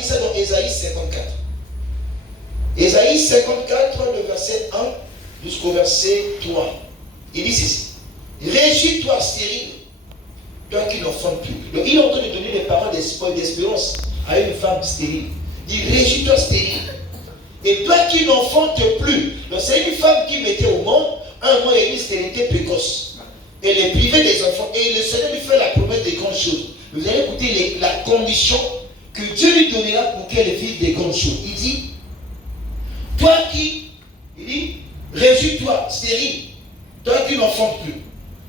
dit ça dans Ésaïe 54. Ésaïe 54, le verset 1 jusqu'au verset 3. Il dit ceci. Réjouis-toi, stérile, toi qui n'enfantes plus. Donc il est en train de donner des paroles d'espoir et d'espérance à une femme stérile. Il dit, réjouis-toi, stérile. Et toi qui n'enfantes plus. Donc c'est une femme qui mettait au monde un mois et demi de stérilité précoce. Elle est privée des enfants. Et le Seigneur lui fait la promesse des grandes choses. Vous allez écouter la condition que Dieu lui donnera pour qu'elle vive des grandes choses. Il dit, toi qui, il dit, réjouis-toi, stérile, toi qui n'enfantes plus,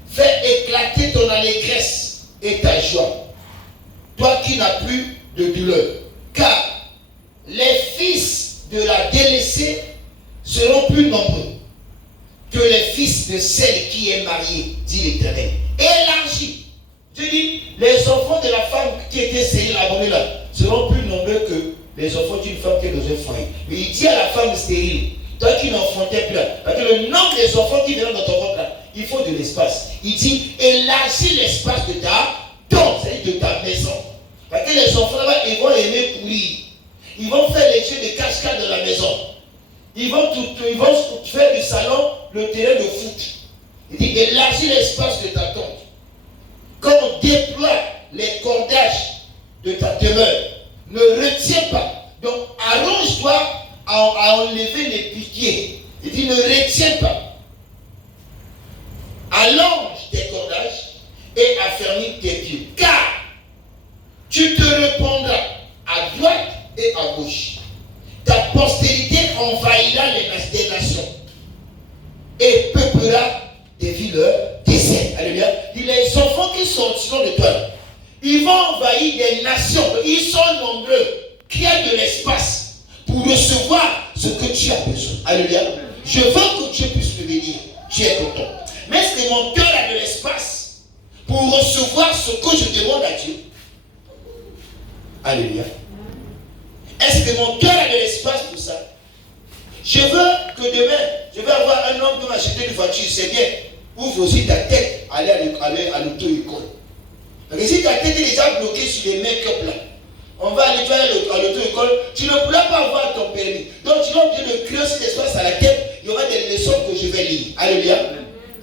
fais éclater ton allégresse et ta joie, toi qui n'as plus de douleur, car les fils de la délaissée seront plus nombreux que les fils de celle qui est mariée, dit l'Éternel. Élargis. Je dis, les enfants de la femme qui était stérile, abonnée là, seront plus nombreux que les enfants d'une femme qui est dans un foyer. Mais il dit à la femme stérile, toi qui n'enfantais plus là, parce que le nombre des enfants qui viennent dans ton ventre là, il faut de l'espace. Il dit, élargis l'espace de ta tombe, c'est-à-dire de ta maison. Parce que les enfants là-bas, ils vont aimer courir. Ils vont faire les jeux de cascade dans la maison. Ils vont faire du salon le terrain de foot. Il dit, élargis l'espace de ta tombe. Quand on déploie les cordages de ta demeure, ne retiens pas. Donc, arrange-toi à enlever les piquets. Il dit, ne retiens pas. Allonge tes cordages et affermis tes pieds. Car tu te répandras à droite et à gauche. Ta postérité envahira des nations et peuplera des villes désertes. Alléluia. Les enfants qui sortiront de toi, ils vont envahir des nations. Ils sont nombreux. Crée de l'espace pour recevoir ce que tu as besoin. Alléluia. Je veux que Dieu puisse me bénir. Tu es content. Mais est-ce que mon cœur a de l'espace pour recevoir ce que je demande à Dieu? Alléluia. Est-ce que mon cœur a de l'espace pour ça? Je veux que demain, je vais avoir un homme qui va acheter une voiture, c'est bien. Ouvre aussi ta tête, aller à l'auto-école. Parce que si ta tête est déjà bloquée sur les make-up là, on va aller à l'auto-école, tu ne pourras pas avoir ton permis. Donc tu vas obligé de créer cet espace à la tête, il y aura des leçons que je vais lire. Alléluia.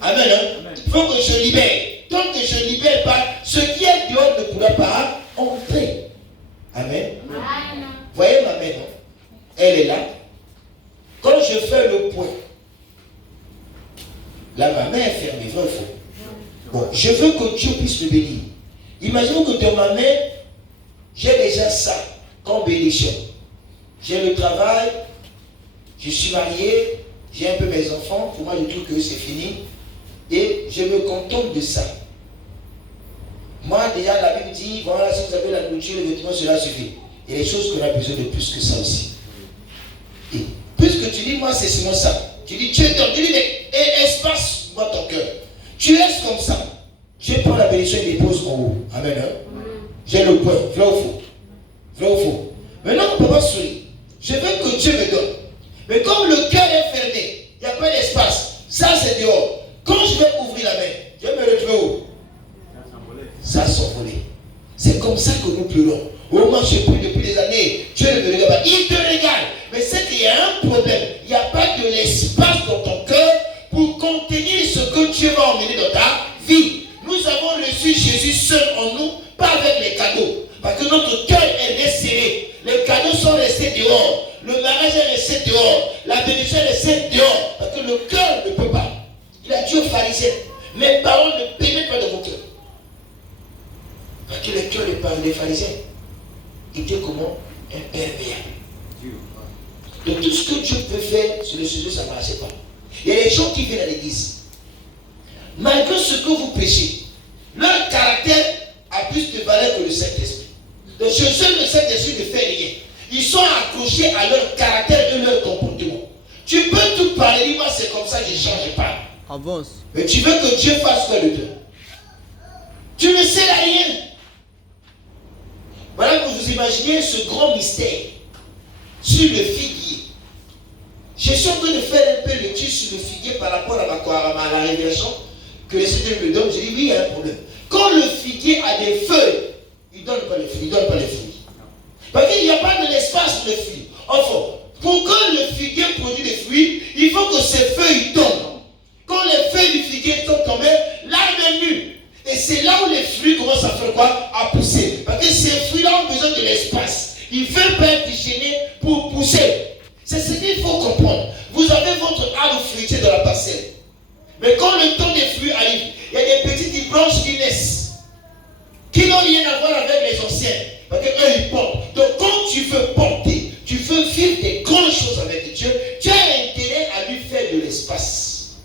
Amen. Hein? Il faut que je libère. Tant que je ne libère pas, ce qui est dehors ne pourra pas entrer. Amen. Voyez ma mère, non? Elle est là. Quand je fais le point, là ma main est fermée, vrai ou faux? Bon, je veux que Dieu puisse me bénir. Imaginons que dans ma main, j'ai déjà ça comme bénédiction. J'ai le travail, je suis marié, j'ai un peu mes enfants, pour moi je trouve que c'est fini. Et je me contente de ça. Moi déjà la Bible dit, voilà, si vous avez la nourriture, les vêtements, cela suffit. Il y a des choses qu'on a besoin de plus que ça aussi. Et puisque tu dis, moi c'est seulement ça. Tu dis, tu es dans, tu dis, mais espace-moi ton cœur. Tu es comme ça. Je prends la bénédiction et dépose en haut. Amen. Hein? J'ai le point. Vrai ou faux? Vrai ou faux? Maintenant, on ne peut pas sourire. Je veux que Dieu me donne. Mais comme le cœur est fermé, il n'y a pas d'espace. Ça, c'est dehors. Quand je vais ouvrir la main, je vais me retrouver où? Ça s'envoler. C'est comme ça que nous pleurons. Au moins, je prie depuis des années. Dieu ne me regarde pas. Il te regarde. Mais c'est qu'il y a un problème. Il n'y a pas de l'espace dans ton cœur pour contenir ce que Dieu va emmener dans ta vie. Nous avons reçu Jésus seul en nous, pas avec les cadeaux. Parce que notre cœur est resserré. Les cadeaux sont restés dehors. Le mariage est resté dehors. La bénédiction est restée dehors. Parce que le cœur ne peut pas. Il a dit aux pharisiens, mes paroles ne pénètrent pas dans vos cœurs. Parce que le cœur des pharisiens était comment? Imperméable. Donc tout ce que Dieu peut faire sur le sujet, ça ne marchait pas. Il y a des gens qui viennent à l'église. Malgré ce que vous prêchez, leur caractère a plus de valeur que le Saint-Esprit. Donc chez eux, le Saint-Esprit ne fait rien. Ils sont accrochés à leur caractère et leur comportement. Tu peux tout parler, dis-moi c'est comme ça, je ne change pas. Avance. Mais tu veux que Dieu fasse quoi de toi? Tu ne sais rien. Voilà que vous imaginez ce grand mystère sur le figuier. Je suis en train de faire un peu le tir sur le figuier par rapport à la révélation que le Seigneur me donne. Je dis oui, il y a un problème. Quand le figuier a des feuilles, il ne donne pas les fruits. Parce qu'il n'y a pas de l'espace pour les fruits. Enfin, pour que le figuier produise des fruits, il faut que ses feuilles tombent. Quand les feuilles du figuier sont tombées, l'arbre est nu. Et c'est là où les fruits commencent à faire quoi? À pousser. Parce que ces fruits-là ont besoin de l'espace. Il ne faut pas être déchaîné pour pousser. C'est ce qu'il faut comprendre. Vous avez votre arbre fruitier dans la parcelle. Mais quand le temps des fruits arrive, il y a des petites branches qui naissent, qui n'ont rien à voir avec les anciennes.